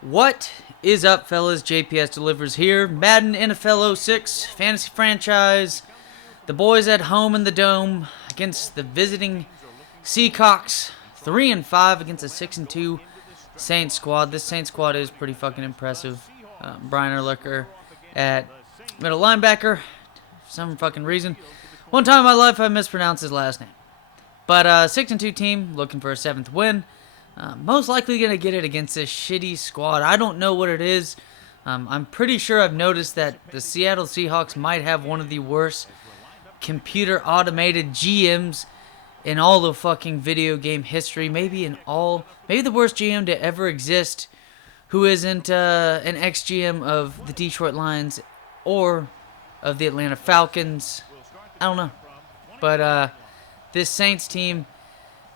What is up, fellas? JPS delivers here. Madden NFL 06 fantasy franchise. The boys at home in the dome against the visiting Seahawks. 3-5 against a 6-2 Saints squad. This Saints squad is pretty fucking impressive. Brian Urlacher at middle linebacker. For some fucking reason. One time in my life I mispronounced his last name. But 6-2 team looking for a 7th win. Most likely going to get it against this shitty squad. I don't know what it is. I'm pretty sure I've noticed that the Seattle Seahawks might have one of the worst computer automated GMs in all of fucking video game history. Maybe the worst GM to ever exist, who isn't an ex-GM of the Detroit Lions or of the Atlanta Falcons. I don't know. But this Saints team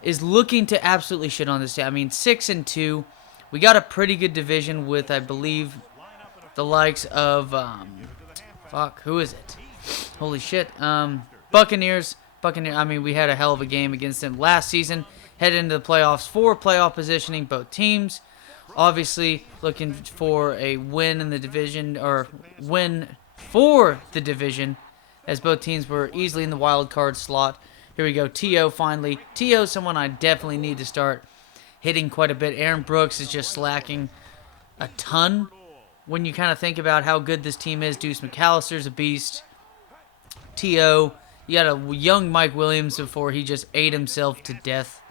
is looking to absolutely shit on this team. I mean, 6-2. We got a pretty good division with, I believe, the likes of who is it? Holy shit. Buccaneers. I mean, we had a hell of a game against them last season. Headed into the playoffs for playoff positioning, both teams. Obviously, looking for a win in the division, or win for the division, as both teams were easily in the wild card slot. Here we go, T.O. finally. T.O. is someone I definitely need to start hitting quite a bit. Aaron Brooks is just slacking a ton when you kind of think about how good this team is. Deuce McAllister's a beast. T.O., you got a young Mike Williams before he just ate himself to death.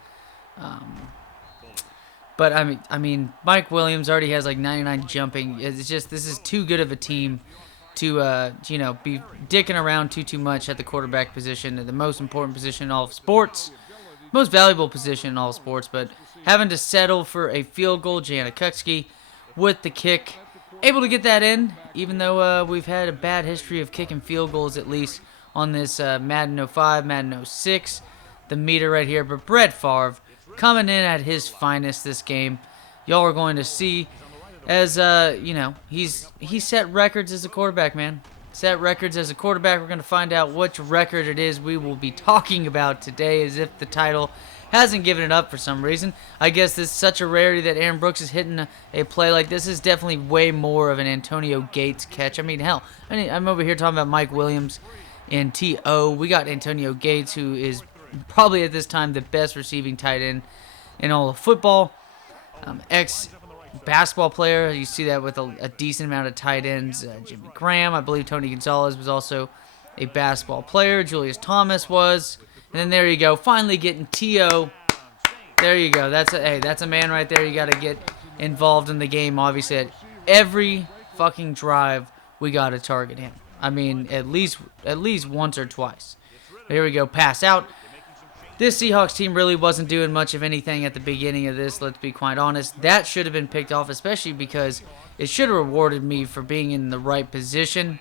But I mean, Mike Williams already has like 99 jumping. It's just, this is too good of a team to be dicking around too much at the quarterback position, the most important position in all of sports, most valuable position in all of sports. But having to settle for a field goal, Janikowski with the kick, able to get that in, even though we've had a bad history of kicking field goals, at least on this Madden 05, Madden 06, the meter right here. But Brett Favre coming in at his finest this game. Y'all are going to see. As, he set records as a quarterback, man. Set records as a quarterback. We're going to find out which record it is we will be talking about today, as if the title hasn't given it up for some reason. I guess this is such a rarity that Aaron Brooks is hitting a play like this. Is definitely way more of an Antonio Gates catch. I mean, hell, I'm over here talking about Mike Williams and T.O. We got Antonio Gates, who is probably at this time the best receiving tight end in all of football. Basketball player, you see that with a decent amount of tight ends. Jimmy Graham, I believe Tony Gonzalez was also a basketball player. Julius Thomas was, and then there you go, finally getting T.O. There you go. That's a man right there. You got to get involved in the game. Obviously, at every fucking drive, we got to target him. I mean, at least once or twice. Here we go, pass out. This Seahawks team really wasn't doing much of anything at the beginning of this, let's be quite honest. That should have been picked off, especially because it should have rewarded me for being in the right position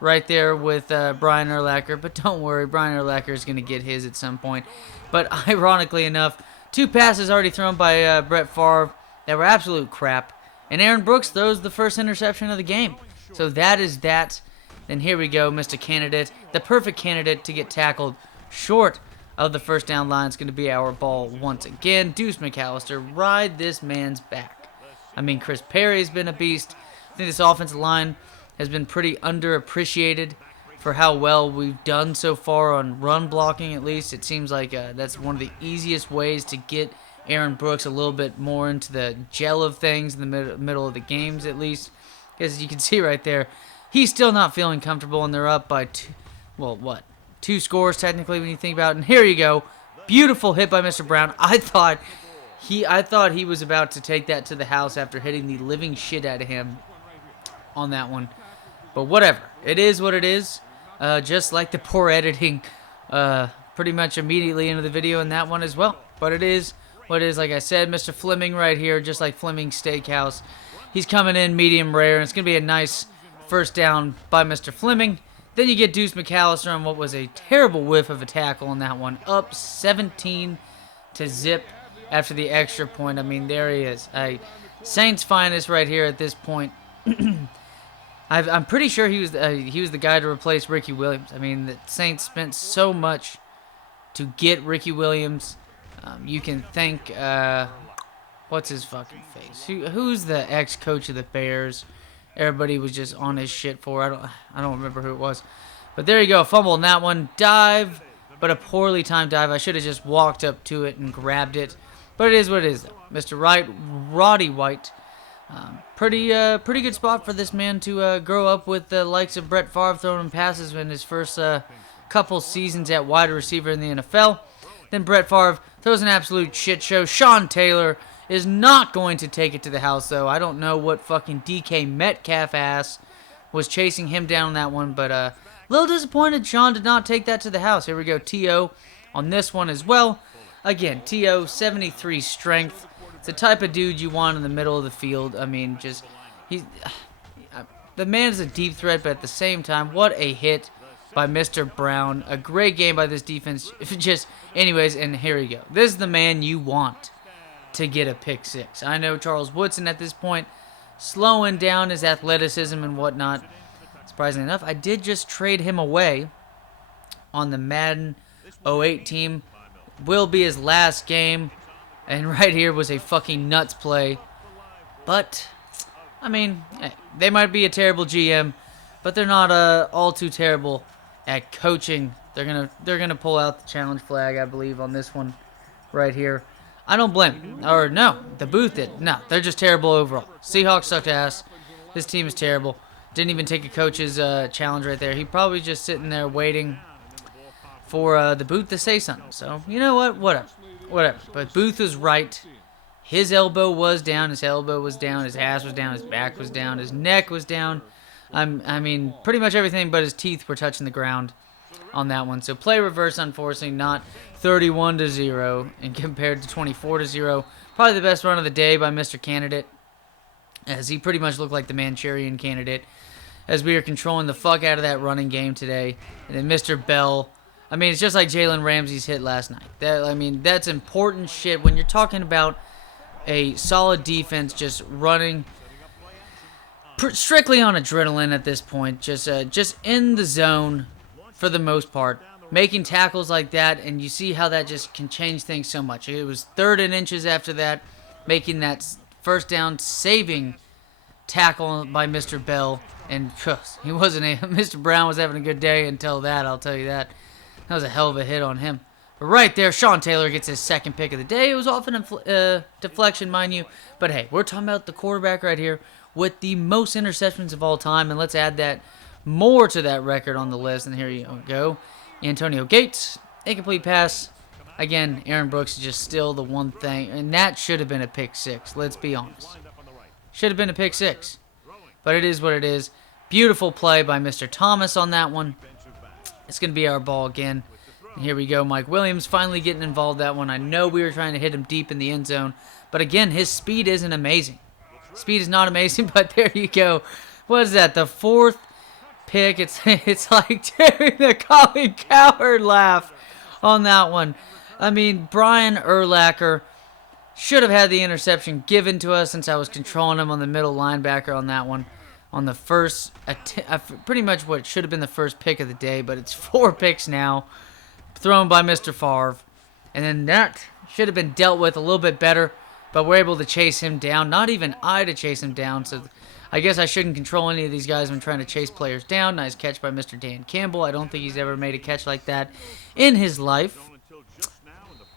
right there with Brian Urlacher. But don't worry, Brian Urlacher is going to get his at some point. But ironically enough, 2 passes already thrown by Brett Favre that were absolute crap. And Aaron Brooks throws the first interception of the game. So that is that. Then here we go, Mr. Candidate. The perfect candidate to get tackled short of the first down line is going to be our ball once again. Deuce McAllister, ride this man's back. I mean, Chris Perry's been a beast. I think this offensive line has been pretty underappreciated for how well we've done so far on run blocking, at least. It seems like that's one of the easiest ways to get Aaron Brooks a little bit more into the gel of things in the middle of the games, at least. Because as you can see right there, he's still not feeling comfortable, and they're up by 2 scores technically when you think about it. And here you go. Beautiful hit by Mr. Brown. I thought he was about to take that to the house after hitting the living shit out of him on that one. But whatever. It is what it is. Just like the poor editing pretty much immediately into the video in that one as well. But it is what it is. Like I said, Mr. Fleming right here, just like Fleming Steakhouse. He's coming in medium rare, and it's going to be a nice first down by Mr. Fleming. Then you get Deuce McAllister on what was a terrible whiff of a tackle on that one. Up 17 to zip after the extra point. I mean, there he is. Saints finest right here at this point. I'm pretty sure he was the guy to replace Ricky Williams. I mean, the Saints spent so much to get Ricky Williams. You can thank what's his fucking face? Who's the ex-coach of the Bears? Everybody was just on his shit for. I don't remember who it was. But there you go, fumble in that one. Dive, but a poorly timed dive. I should have just walked up to it and grabbed it. But it is what it is, though. Mr. Roddy White. Pretty good spot for this man to grow up with the likes of Brett Favre throwing him passes in his first couple seasons at wide receiver in the NFL. Then Brett Favre throws an absolute shit show. Sean Taylor is not going to take it to the house, though. I don't know what fucking DK Metcalf ass was chasing him down on that one, but a little disappointed Sean did not take that to the house. Here we go, T.O. on this one as well. Again, T.O., 73 strength. It's the type of dude you want in the middle of the field. I mean, the man is a deep threat, but at the same time, what a hit by Mr. Brown. A great game by this defense. Anyways, and here we go. This is the man you want to get a pick six. I know Charles Woodson at this point slowing down his athleticism and whatnot. Surprisingly enough, I did just trade him away on the Madden 08 team. Will be his last game. And right here was a fucking nuts play. But, I mean, they might be a terrible GM, but they're not all too terrible at coaching. They're gonna pull out the challenge flag, I believe, on this one right here. I don't blame them. Or no, the booth did. No, they're just terrible overall. Seahawks sucked ass. This team is terrible. Didn't even take a coach's challenge right there. He probably just sitting there waiting for the booth to say something. So, you know what? Whatever. But Booth was right. His elbow was down. His elbow was down. His ass was down. His back was down. His neck was down. I mean, pretty much everything but his teeth were touching the ground on that one. So play reverse, unfortunately, not 31-0 and compared to 24-0. Probably the best run of the day by Mr. Candidate, as he pretty much looked like the Manchurian Candidate, as we are controlling the fuck out of that running game today. And then Mr. Bell. I mean, it's just like Jalen Ramsey's hit last night. That's important shit when you're talking about a solid defense just running strictly on adrenaline at this point. Just in the zone for the most part. Making tackles like that, and you see how that just can change things so much. It was 3rd and inches after that, making that first down saving tackle by Mr. Bell. And he wasn't Mr. Brown was having a good day until that, I'll tell you that. That was a hell of a hit on him. But right there, Sean Taylor gets his second pick of the day. It was off an deflection, mind you. But hey, we're talking about the quarterback right here with the most interceptions of all time. And let's add that more to that record on the list. And here you go. Antonio Gates, incomplete pass. Again, Aaron Brooks is just still the one thing. And that should have been a pick six, let's be honest. Should have been a pick six. But it is what it is. Beautiful play by Mr. Thomas on that one. It's going to be our ball again. And here we go. Mike Williams finally getting involved that one. I know we were trying to hit him deep in the end zone. But again, his speed isn't amazing. Speed is not amazing, but there you go. What is that? The 4th pick. It's like doing the Colin Cowherd laugh on that one. I mean, Brian Urlacher should have had the interception given to us since I was controlling him on the middle linebacker on that one. On the first, pretty much what should have been the first pick of the day, but it's 4 picks now, thrown by Mr. Favre. And then that should have been dealt with a little bit better, but we're able to chase him down. Not even I to chase him down, so I guess I shouldn't control any of these guys when trying to chase players down. Nice catch by Mr. Dan Campbell. I don't think he's ever made a catch like that in his life.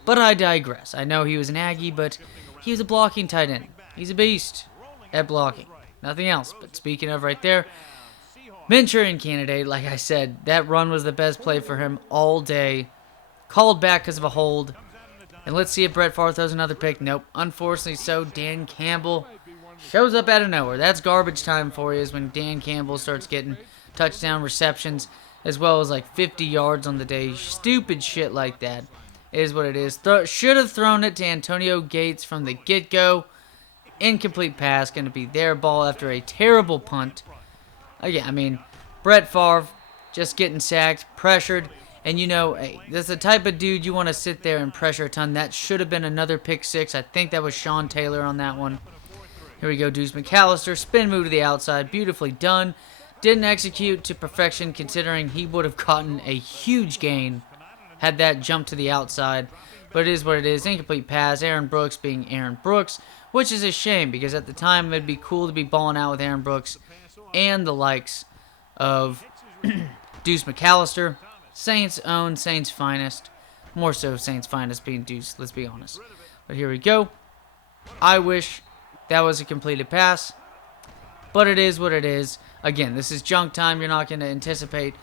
But I digress. I know he was an Aggie, but he was a blocking tight end. He's a beast at blocking. Nothing else. But speaking of right there, Manchurian Candidate, like I said, that run was the best play for him all day. Called back because of a hold. And let's see if Brett Favre throws another pick. Nope. Unfortunately so. Dan Campbell shows up out of nowhere. That's garbage time for you, is when Dan Campbell starts getting touchdown receptions as well as like 50 yards on the day. Stupid shit like that is what it is. Should have thrown it to Antonio Gates from the get-go. Incomplete pass, going to be their ball after a terrible punt. Again, I mean, Brett Favre just getting sacked, pressured, and you know, hey, that's the type of dude you want to sit there and pressure a ton. That should have been another pick six. I think that was Sean Taylor on that one. Here we go, Deuce McAllister, spin move to the outside, beautifully done. Didn't execute to perfection considering he would have gotten a huge gain had that jumped to the outside. But it is what it is. Incomplete pass. Aaron Brooks being Aaron Brooks, which is a shame because at the time it'd be cool to be balling out with Aaron Brooks and the likes of Deuce McAllister, Saints own, Saints finest. More so Saints finest being Deuce, let's be honest. But here we go. I wish that was a completed pass, but it is what it is. Again, this is junk time. You're not going to anticipate,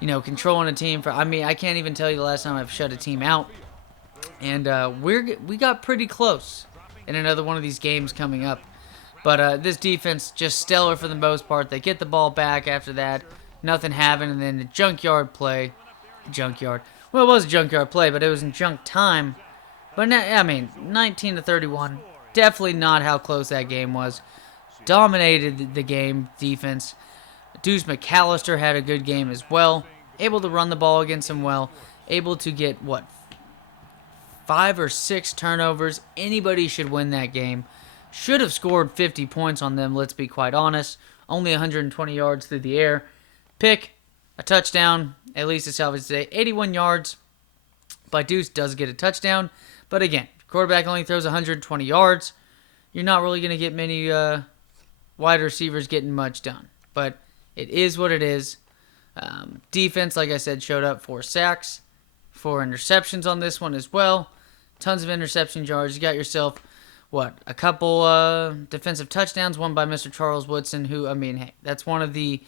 controlling a team for. I mean, I can't even tell you the last time I've shut a team out, and we got pretty close in another one of these games coming up. But this defense just stellar for the most part. They get the ball back after that, nothing happened, and then the junkyard play. Well, it was a junkyard play, but it was in junk time. But, 19-31. Definitely not how close that game was. Dominated the game, defense. Deuce McAllister had a good game as well. Able to run the ball against him well. Able to get, 5 or 6 turnovers. Anybody should win that game. Should have scored 50 points on them, let's be quite honest. Only 120 yards through the air. Pick, a touchdown, at least to salvage today. 81 yards by Deuce does get a touchdown. But again, quarterback only throws 120 yards. You're not really going to get many wide receivers getting much done. But it is what it is. Defense, like I said, showed up 4 sacks, 4 interceptions on this one as well. Tons of interception yards. You got yourself, a couple defensive touchdowns, one by Mr. Charles Woodson, who, hey, that's one of the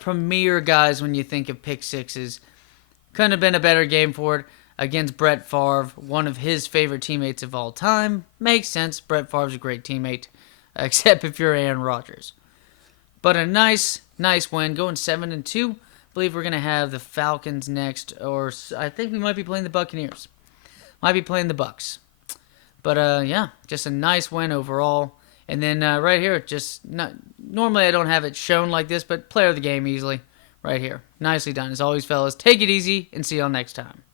premier guys when you think of pick sixes. Couldn't have been a better game for it. Against Brett Favre, one of his favorite teammates of all time. Makes sense. Brett Favre's a great teammate, except if you're Aaron Rodgers. But a nice win, going 7-2. I believe we're going to have the Falcons next, or I think we might be playing the Buccaneers. Might be playing the Bucs. But, just a nice win overall. And then right here, normally I don't have it shown like this, but player of the game easily right here. Nicely done. As always, fellas, take it easy and see y'all next time.